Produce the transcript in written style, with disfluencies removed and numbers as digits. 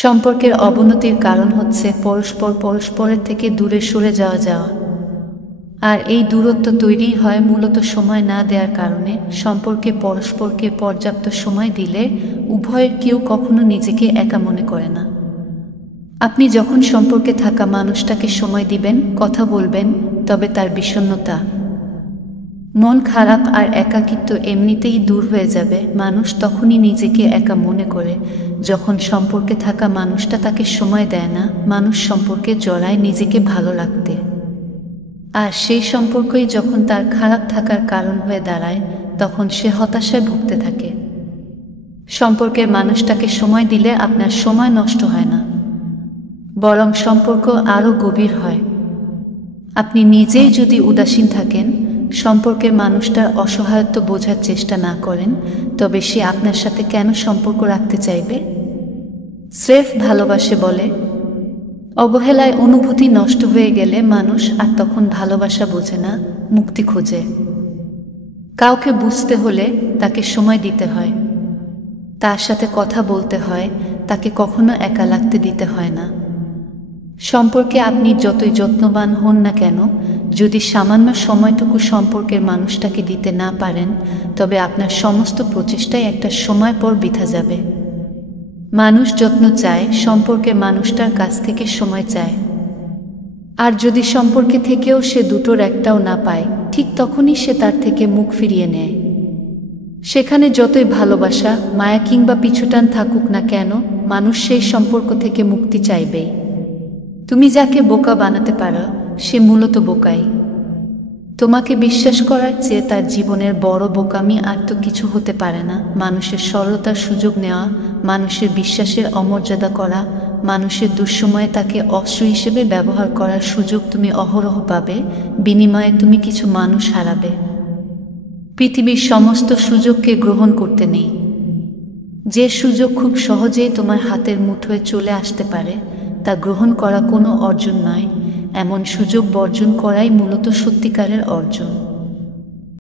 সম্পর্কের অবনতির কারণ হচ্ছে পরস্পরের থেকে দূরে সরে যাওয়া। আর এই দূরত্ব তৈরি হয় মূলত সময় না দেওয়ার কারণে। সম্পর্কে পরস্পরকে পর্যাপ্ত সময় দিলে উভয়ের কেউ কখনো নিজেকে একা মনে করে না। আপনি যখন সম্পর্কে থাকা মানুষটাকে সময় দিবেন, কথা বলবেন, তবে তার বিষণ্ণতা, মন খারাপ আর একাকিত্ব এমনিতেই দূর হয়ে যাবে। মানুষ তখনই নিজেকে একা মনে করে যখন সম্পর্কে থাকা মানুষটা তাকে সময় দেয় না। মানুষ সম্পর্কে জড়ায় নিজেকে ভালো রাখতে, আর সেই সম্পর্কই যখন তার খারাপ থাকার কারণ হয়ে দাঁড়ায়, তখন সে হতাশায় ভুগতে থাকে। সম্পর্কের মানুষটাকে সময় দিলে আপনার সময় নষ্ট হয় না, বরং সম্পর্ক আরও গভীর হয়। আপনি নিজেই যদি উদাসীন থাকেন, সম্পর্কের মানুষটার অসহায়ত্ব বোঝার চেষ্টা না করেন, তবে সে আপনার সাথে কেন সম্পর্ক রাখতে চাইবে? স্রেফ ভালোবাসে বলে। অবহেলায় অনুভূতি নষ্ট হয়ে গেলে মানুষ আর তখন ভালোবাসা বোঝে না, মুক্তি খোঁজে। কাউকে বুঝতে হলে তাকে সময় দিতে হয়, তার সাথে কথা বলতে হয়, তাকে কখনো একা লাগতে দিতে হয় না। সম্পর্কে আপনি যতই যত্নবান হন না কেন, যদি সামান্য সময়টুকু সম্পর্কের মানুষটাকে দিতে না পারেন, তবে আপনার সমস্ত প্রচেষ্টাই একটা সময় পর বৃথা যাবে। মানুষ যত্ন চায়, সম্পর্কের মানুষটার কাছ থেকে সময় চায়। আর যদি সম্পর্কে থেকেও সে দুটোর একটাও না পায়, ঠিক তখনই সে তার থেকে মুখ ফিরিয়ে নেয়। সেখানে যতই ভালোবাসা, মায়া কিংবা পিছুটান থাকুক না কেন, মানুষ সেই সম্পর্ক থেকে মুক্তি চাইবেই। তুমি যাকে বোকা বানাতে পারো, সে মূলত বোকাই। তোমাকে বিশ্বাস করার চেয়ে তার জীবনের বড় বোকামি আর তো কিছু হতে পারে না। মানুষের সরলতার সুযোগ নেওয়া, মানুষের বিশ্বাসের অমর্যাদা করা, মানুষের দুঃসময়ে তাকে অস্ত্র হিসেবে ব্যবহার করার সুযোগ তুমি অহরহ পাবে, বিনিময়ে তুমি কিছু মানুষ হারাবে। পৃথিবীর সমস্ত সুযোগকে গ্রহণ করতে নেই। যে সুযোগ খুব সহজেই তোমার হাতের মুঠোয় চলে আসতে পারে, তা গ্রহণ করা কোনো অর্জন নয়। এমন সুযোগ বর্জন করাই মূলত সত্যিকারের অর্জন।